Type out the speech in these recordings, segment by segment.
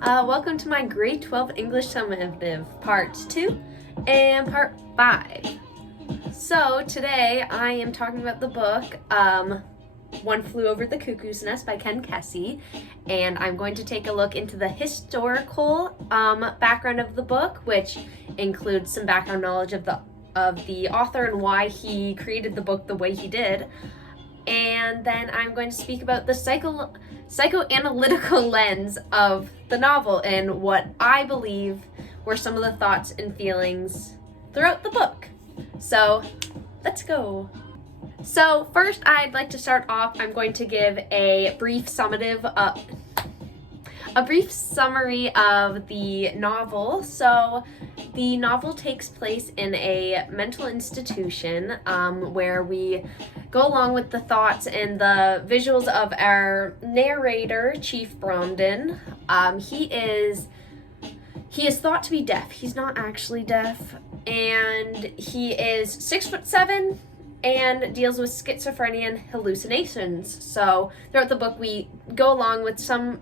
Welcome to my grade 12 English Summative Part 2 and Part 5. So today I am talking about the book One Flew Over the Cuckoo's Nest by Ken Kesey, and I'm going to take a look into the historical background of the book, which includes some background knowledge of the author and why he created the book the way he did. And then I'm going to speak about the psychoanalytical lens of the novel and what I believe were some of the thoughts and feelings throughout the book. So let's go. So first I'd like to start off, I'm going to give a brief summary of the novel. So the novel takes place in a mental institution where we go along with the thoughts and the visuals of our narrator, Chief Bromden. He is thought to be deaf. He's not actually deaf, and he is 6'7" and deals with schizophrenia and hallucinations. So throughout the book, we go along with some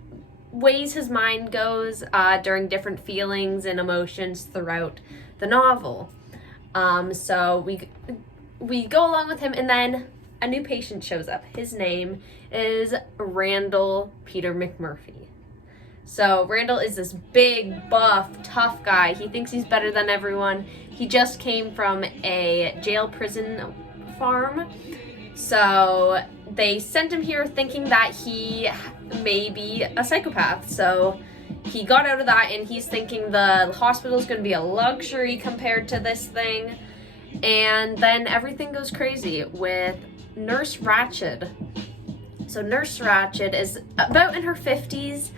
ways his mind goes during different feelings and emotions throughout the novel. So we go along with him, and then a new patient shows up. His name is Randall Peter McMurphy. So Randall is this big, buff, tough guy. He thinks he's better than everyone. He just came from a jail-prison farm. So they sent him here thinking that he may be a psychopath. So he got out of that, and he's thinking the hospital is going to be a luxury compared to this thing. And then everything goes crazy with Nurse Ratched. So Nurse Ratched is about in her 50s,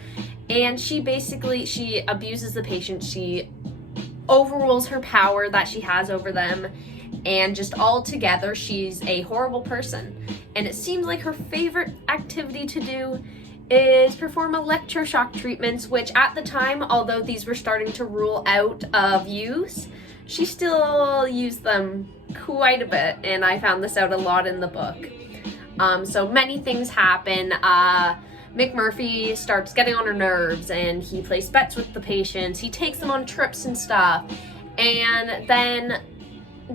and she abuses the patient. She overrules her power that she has over them, and just altogether she's a horrible person. And it seems like her favorite activity to do is perform electroshock treatments, which at the time, although these were starting to rule out of use, she still used them quite a bit, and I found this out a lot in the book. So many things happen. McMurphy starts getting on her nerves, and he plays bets with the patients. He takes them on trips and stuff. And then,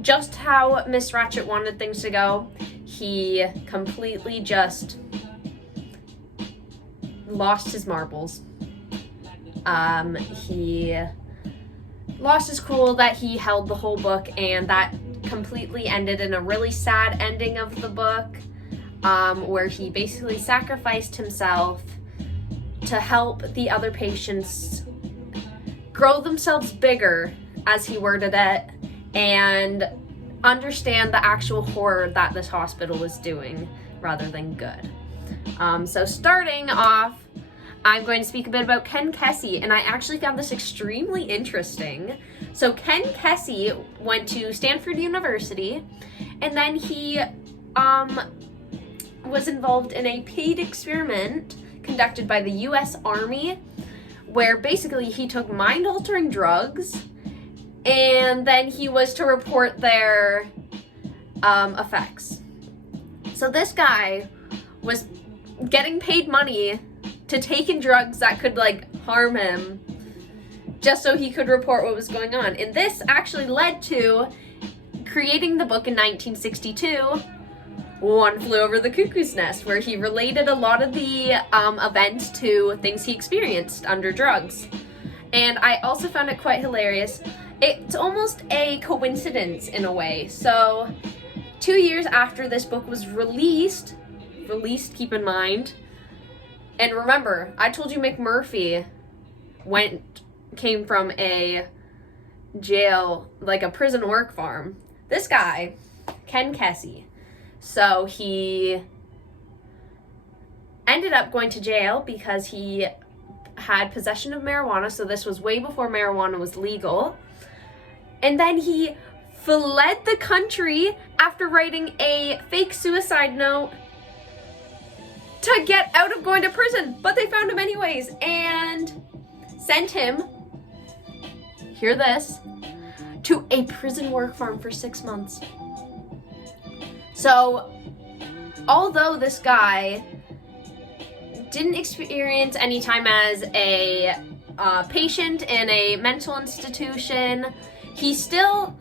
just how Miss Ratched wanted things to go, he completely just lost his marbles. He lost his cool that he held the whole book, and that completely ended in a really sad ending of the book, where he basically sacrificed himself to help the other patients grow themselves bigger, as he worded it, and understand the actual horror that this hospital was doing rather than good. So starting off, I'm going to speak a bit about Ken Kesey, and I actually found this extremely interesting. So Ken Kesey went to Stanford University, and then he was involved in a paid experiment conducted by the US Army, where basically he took mind-altering drugs, and then he was to report their effects. So this guy was getting paid money to take in drugs that could harm him, just so he could report what was going on. And this actually led to creating the book in 1962, One Flew Over the Cuckoo's Nest, where he related a lot of the events to things he experienced under drugs. And I also found it quite hilarious. It's almost a coincidence in a way. So 2 years after this book was released, keep in mind, and remember, I told you McMurphy came from a jail, like a prison work farm. This guy, Ken Kesey, so he ended up going to jail because he had possession of marijuana, so this was way before marijuana was legal. And then he fled the country after writing a fake suicide note to get out of going to prison, but they found him anyways and sent him, hear this, to a prison work farm for 6 months. So, although this guy didn't experience any time as a patient in a mental institution, he still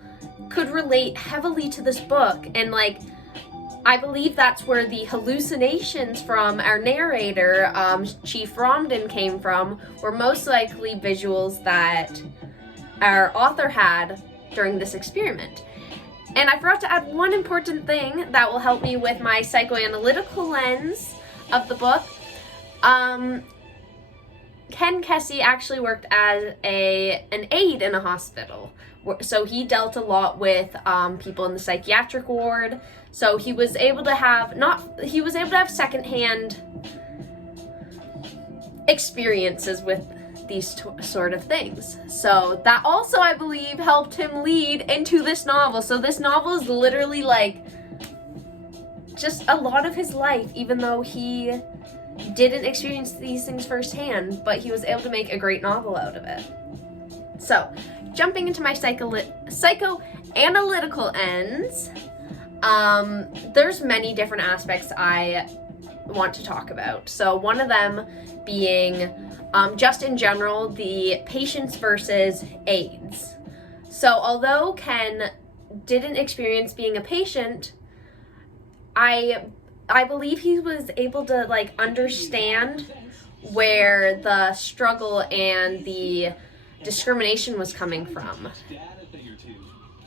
could relate heavily to this book. And like, I believe that's where the hallucinations from our narrator, Chief Romden, came from, were most likely visuals that our author had during this experiment. And I forgot to add one important thing that will help me with my psychoanalytical lens of the book. Ken Kesey actually worked as an aide in a hospital. So he dealt a lot with people in the psychiatric ward. So he was able to have secondhand experiences with these sort of things. So that also, I believe, helped him lead into this novel. So this novel is literally like just a lot of his life, even though he didn't experience these things firsthand, but he was able to make a great novel out of it. So, jumping into my psychoanalytical ends, there's many different aspects I want to talk about. So one of them being, just in general, the patients versus aides. So although Ken didn't experience being a patient, I believe he was able to like understand where the struggle and the discrimination was coming from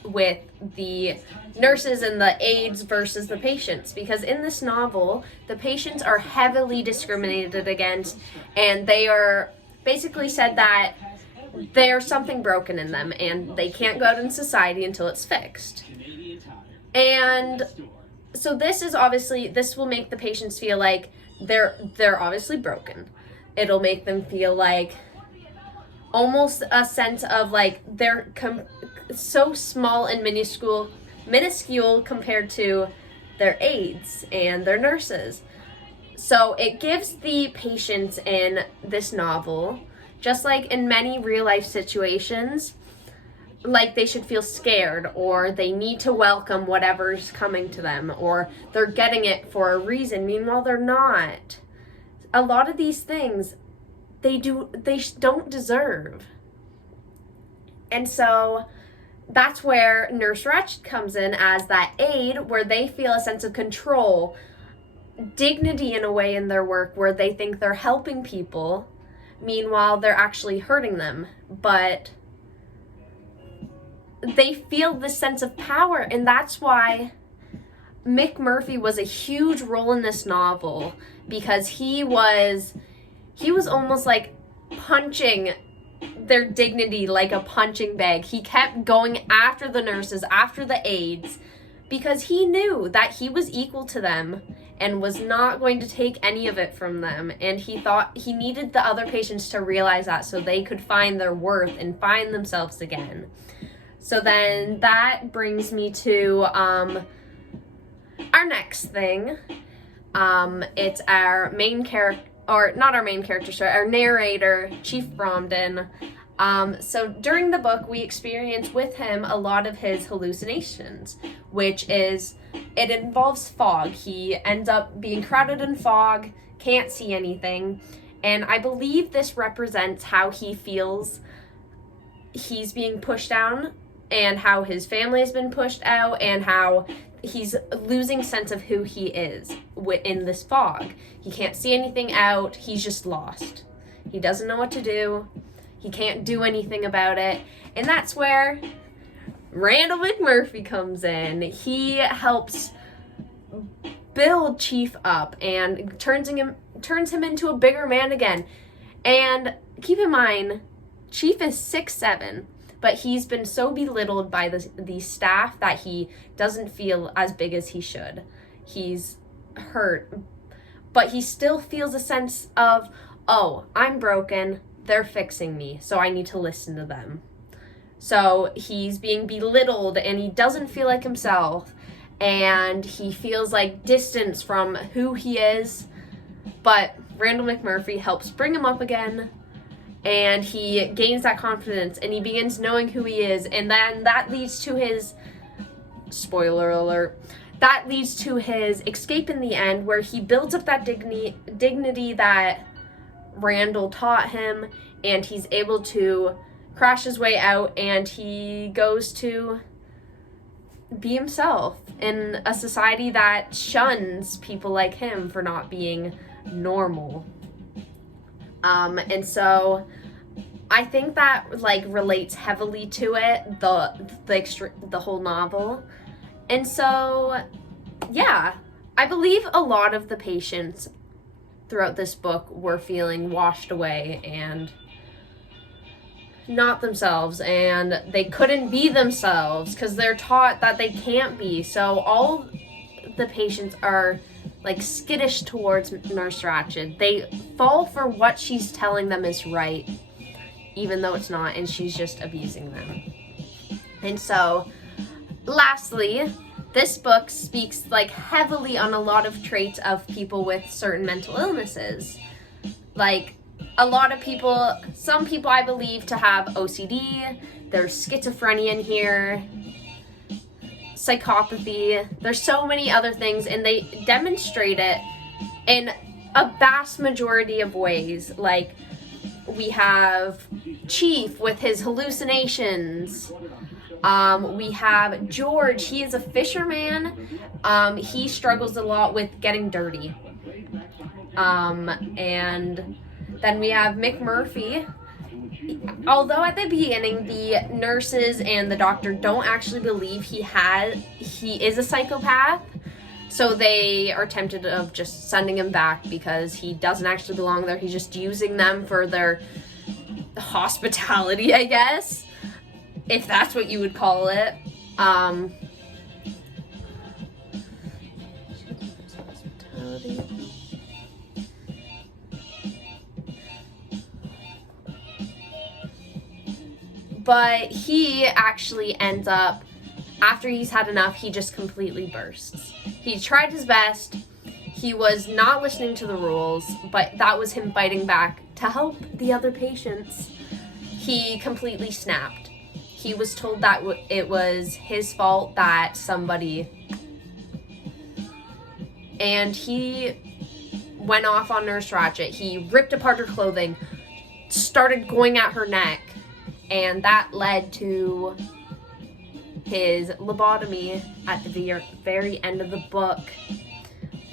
with the nurses and the aides versus the patients, because in this novel the patients are heavily discriminated against, and they are basically said that there's something broken in them and they can't go out in society until it's fixed. And so this will make the patients feel like they're obviously broken. It'll make them feel like almost a sense of like they're so small and minuscule compared to their aides and their nurses. So it gives the patients in this novel, just like in many real life situations, like they should feel scared, or they need to welcome whatever's coming to them, or they're getting it for a reason. Meanwhile, they're not. A lot of these things they don't deserve. And so that's where Nurse Ratched comes in as that aide, where they feel a sense of control, dignity in a way in their work, where they think they're helping people. Meanwhile, they're actually hurting them. But they feel this sense of power, and that's why Mick Murphy was a huge role in this novel, because he was almost like punching their dignity like a punching bag. He kept going after the nurses, after the aides, because he knew that he was equal to them and was not going to take any of it from them. And he thought he needed the other patients to realize that so they could find their worth and find themselves again. So then that brings me to our next thing. It's our main character, or not our main character, sorry, our narrator, Chief Romden. So during the book, we experience with him a lot of his hallucinations, it involves fog. He ends up being crowded in fog, can't see anything, and I believe this represents how he feels he's being pushed down, and how his family has been pushed out, and how he's losing sense of who he is in this fog. He can't see anything out. He's just lost. He doesn't know what to do. He can't do anything about it. And that's where Randall McMurphy comes in. He helps build Chief up and turns him into a bigger man again. And keep in mind, Chief is 6'7", but he's been so belittled by the staff that he doesn't feel as big as he should. He's hurt, but he still feels a sense of, oh, I'm broken, they're fixing me, so I need to listen to them. So he's being belittled, and he doesn't feel like himself, and he feels like distance from who he is, but Randall McMurphy helps bring him up again, and he gains that confidence, and he begins knowing who he is, and then that leads to his, spoiler alert, that leads to his escape in the end, where he builds up that dignity that Randall taught him, and he's able to crash his way out, and he goes to be himself in a society that shuns people like him for not being normal. And so I think that like relates heavily to it, the whole novel. And so yeah, I believe a lot of the patients throughout this book were feeling washed away and not themselves, and they couldn't be themselves because they're taught that they can't be. So all the patients are like skittish towards Nurse Ratched. They fall for what she's telling them is right, even though it's not, and she's just abusing them. And so lastly, this book speaks like heavily on a lot of traits of people with certain mental illnesses. Like a lot of people, some people I believe to have OCD, there's schizophrenia in here, psychopathy, there's so many other things, and they demonstrate it in a vast majority of ways. Like we have Chief with his hallucinations. We have George, he is a fisherman. He struggles a lot with getting dirty. And then we have McMurphy. Although at the beginning the nurses and the doctor don't actually believe he is a psychopath, so they are tempted of just sending him back because he doesn't actually belong there. He's just using them for their hospitality, I guess, if that's what you would call it. But he actually ends up, after he's had enough, he just completely bursts. He tried his best. He was not listening to the rules, but that was him fighting back to help the other patients. He completely snapped. He was told that it was his fault that somebody... And he went off on Nurse Ratched. He ripped apart her clothing, started going at her neck, and that led to his lobotomy at the very end of the book,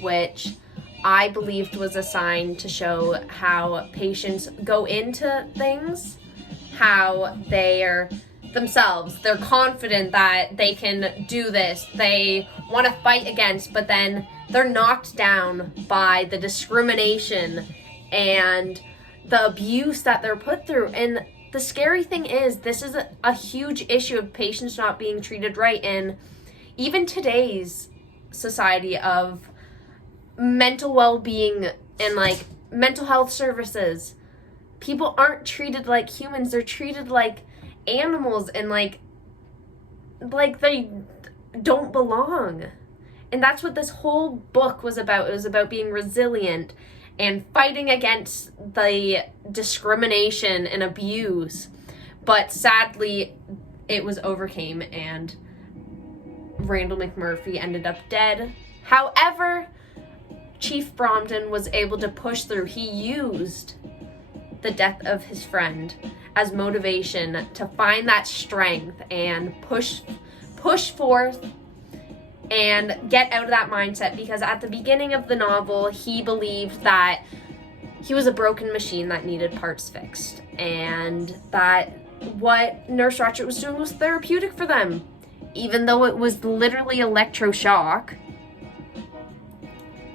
which I believed was a sign to show how patients go into things, how they're themselves, they're confident that they can do this, they want to fight against, but then they're knocked down by the discrimination and the abuse that they're put through. And the scary thing is, this is a huge issue of patients not being treated right in even today's society of mental well-being and like mental health services. People aren't treated like humans, they're treated like animals, and like they don't belong. And that's what this whole book was about. It was about being resilient and fighting against the discrimination and abuse. But sadly, it was overcame, and Randall McMurphy ended up dead. However, Chief Bromden was able to push through. He used the death of his friend as motivation to find that strength and push forth and get out of that mindset, because at the beginning of the novel, he believed that he was a broken machine that needed parts fixed, and that what Nurse Ratched was doing was therapeutic for them, even though it was literally electroshock.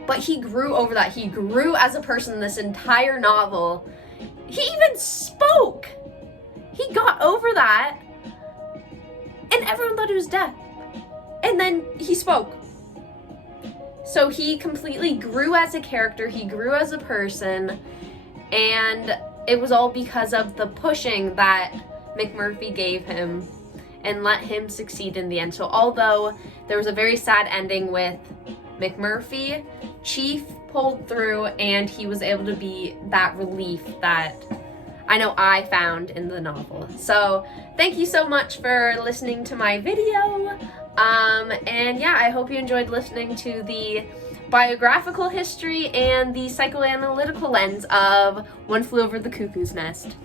But he grew over that. He grew as a person this entire novel. He even spoke. He got over that, and everyone thought he was dead. And then he spoke. So he completely grew as a character, he grew as a person, and it was all because of the pushing that McMurphy gave him and let him succeed in the end. So although there was a very sad ending with McMurphy, Chief pulled through, and he was able to be that relief that I know I found in the novel. So thank you so much for listening to my video. And yeah, I hope you enjoyed listening to the biographical history and the psychoanalytical lens of One Flew Over the Cuckoo's Nest.